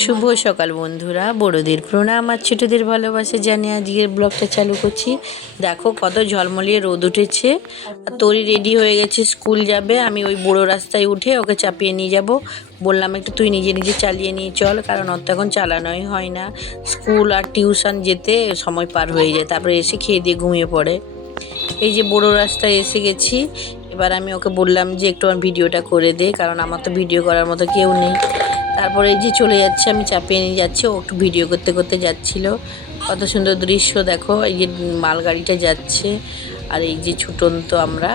শুভ সকাল বন্ধুরা বড়দের প্রণাম আর ছোটদের ভালোবাসা জানিয়ে আজকের ব্লগটা চালু করছি। দেখো কত ঝলমলিয়ে রোদ উঠেছে আর তরি রেডি হয়ে গেছে স্কুল যাবে আমি ওই বড় রাস্তায় উঠে ওকে চাপিয়ে নিয়ে যাব। বললাম একটু তুই নিজে নিজে চালিয়ে নিয়ে চল কারণ ওর তো এখন চালানোই হয় না। স্কুল আর টিউশন যেতে সময় পার হয়ে যায় তারপরে এসে খেয়ে দিয়ে ঘুমিয়ে পড়ে। এই যে বড় রাস্তায় এসে গেছি এবার আমি ওকে বললাম যে একটু আমার ভিডিওটা করে দে কারণ আমার তো ভিডিও করার মতো কেউ নেই। তারপরে এই যে চলে যাচ্ছে, আমি চাপিয়ে নিয়ে যাচ্ছি। ও একটু ভিডিও করতে করতে যাচ্ছিল। কত সুন্দর দৃশ্য, দেখো। এই যে মালগাড়িটা যাচ্ছে, আর এই যে ছুটন্ত আমরা।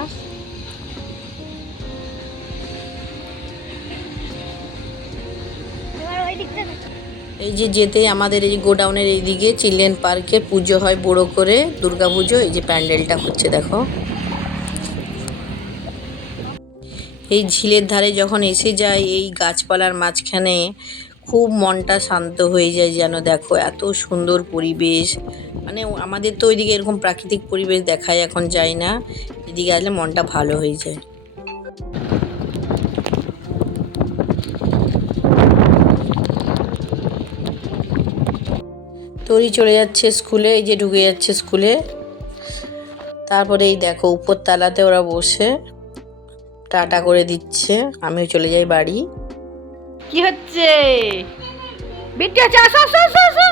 এই যে যেতে আমাদের এই গোডাউনের এইদিকে, চিলড্রেন পার্কে পুজো হয় বড় করে দুর্গা পুজো এই যে প্যান্ডেলটা হচ্ছে, দেখো। এই ঝিলের ধারে যখন এসে যায়, এই গাছপালার মাঝখানে খুব মনটা শান্ত হয়ে যায় যেন, দেখো এত সুন্দর পরিবেশ। মানে আমাদের তো ওইদিকে এরকম প্রাকৃতিক পরিবেশ দেখায় এখন যায় না, এদিকে আসলে মনটা ভালো হয়ে যায়। তরি চলে যাচ্ছে স্কুলে, এই যে ঢুকে যাচ্ছে স্কুলে। তারপরে এই দেখো উপর তালাতে ওরা বসে। টাটা করে দিচ্ছে, আমিও চলে যাই বাড়ি। কি হচ্ছে? বৃষ্টি আছে আসো আসো আসো আসো।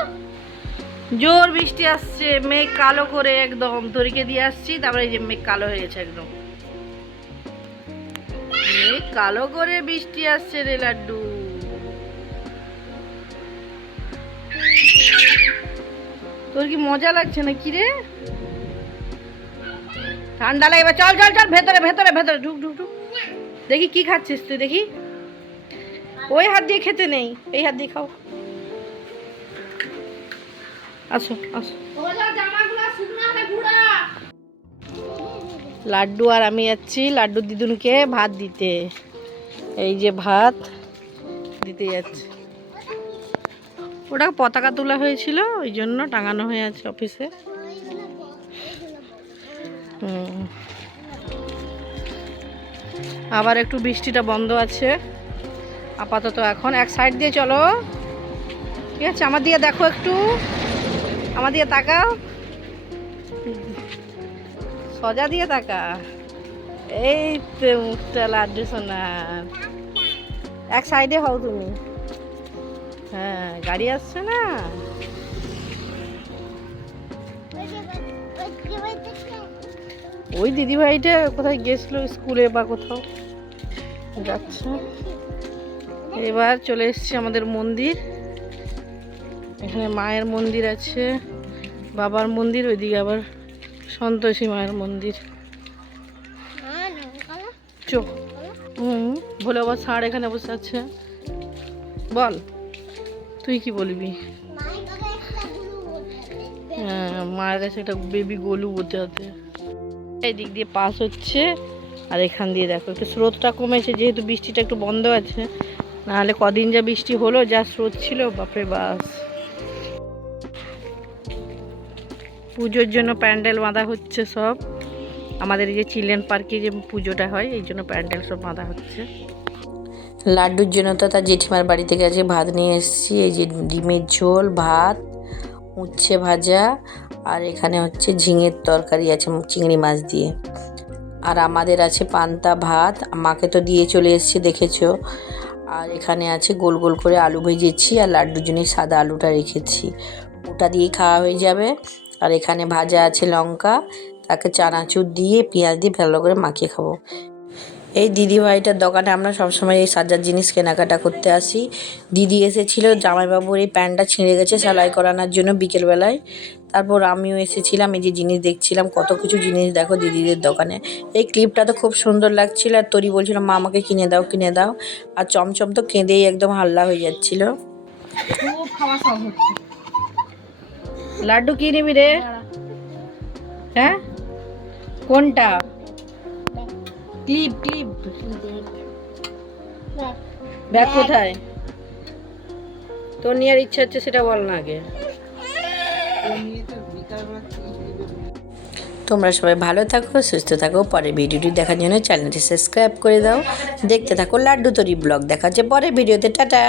জোর বৃষ্টি আসছে, মেঘ কালো করে একদম তরিকে দিয়ে আসছি, তারপরে এই যে মেঘ কালো হয়ে গেছে একদম। মেঘ কালো করে বৃষ্টি আসছে রে লাড্ডু। তোর কি মজা লাগছে না কি রে? ঠান্ডা লাগবে চল চল চল, ভেতরে ভেতরে ভেতরে, ঢুক ঢুক ঢুক। দেখি কি খাচ্ছিস তুই, দেখি। ওই হাত দিয়ে খেতে নেই, এই হাত দিয়ে খাও। আসো আসো। লাড্ডু আর আমি যাচ্ছি লাড্ডু দিদুনকে ভাত দিতে। এই যে ভাত দিতে যাচ্ছি। ওটা পতাকা তোলা হয়েছিল, ওই জন্য টাঙানো হয়ে আছে অফিসে। হুম। আবার একটু বৃষ্টিটা বন্ধ আছে। আপাতত এখন এক সাইড দিয়ে চলো। ঠিক আছে, আমার দিয়ে দেখো একটু। আমার দিয়ে তাকাও। সজা দিয়ে তাকা এই তো মুখটা লাড্ডু সোনার এক সাইডে হও তুমি। হ্যাঁ গাড়ি আসছে না? ওই দিদিভাইটা কোথায় গেছিল স্কুলে বা কোথাও? যাচ্ছে। এবার চলে এসেছি আমাদের মন্দির। এখানে মায়ের মন্দির আছে, বাবার মন্দির, ওইদিকে আবার সন্তোষী মায়ের মন্দির। চো, হুম বলে আবার ষাঁড় এখানে বসে আছে। বল, তুই কি বলবি? হ্যাঁ মায়ের কাছে একটা বেবি গলু বলতে হতে। এই দিক দিয়ে পাস হচ্ছে। আর এখান দিয়ে দেখো, একটু স্রোতটা কমেছে, যেহেতু বৃষ্টিটা একটু বন্ধ আছে, নাহলে কদিন যা বৃষ্টি হলো, যা স্রোত ছিল, বাপরে বাস পুজোর জন্য প্যান্ডেল বাঁধা হচ্ছে সব। আমাদের এই যে চিলড্রেন পার্কে যে পুজোটা হয়, এই জন্য প্যান্ডেল সব বাঁধা হচ্ছে। লাড্ডুর জন্য তো তার জেঠিমার বাড়ি থেকে ভাত নিয়ে এসেছি। এই যে ডিমের ঝোল, ভাত, উচ্ছে ভাজা আর এখানে হচ্ছে ঝিঙের তরকারি আছে চিংড়ি মাছ দিয়ে। আর আমাদের আছে পান্তা ভাত, মাকে তো দিয়ে চলে এসেছি, দেখেছ? আর এখানে আছে গোল গোল করে আলু ভেজেছি আর লাড্ডুর জন্য সাদা আলুটা রেখেছি। ওটা দিয়েই খাওয়া হয়ে যাবে। আর এখানে ভাজা আছে লঙ্কা, তাকে চানাচুর দিয়ে, পেঁয়াজ দিয়ে ভালো করে মাখিয়ে খাব। এই দিদি ভাইটার দোকানে আমরা সবসময় এই সাজার জিনিস কেনাকাটা করতে আসি। দিদি এসেছিল, জামাইবাবুর এই প্যান্টটা ছিঁড়ে গেছে সেলাই করানোর জন্য বিকেলবেলায়। তারপর আমিও এসেছিলাম এই যে জিনিস দেখছিলাম কত কিছু জিনিস দেখো দিদিদের দোকানে। এই ক্লিপটা তো খুব সুন্দর লাগছিল আর তরি বলছিল মা আমাকে কিনে দাও কিনে দাও। আর চমচম তো কেঁদেই একদম হাল্লা হয়ে যাচ্ছিল। খুব খাওয়া সব হচ্ছে। লাড্ডু কি নিবি রে? হ্যাঁ? কোনটা? ক্লিপ ক্লিপ ব্যাগ কোথায়। তোর নেওয়ার ইচ্ছা হচ্ছে সেটা বল না আগে। তোমরা সবাই ভালো থাকো, সুস্থ থাকো। পরে ভিডিওটি দেখার জন্য চ্যানেলটি সাবস্ক্রাইব করে দাও। দেখতে থাকো লাড্ডু তরি ব্লগ। দেখা হচ্ছে পরের ভিডিওতে। টাটা!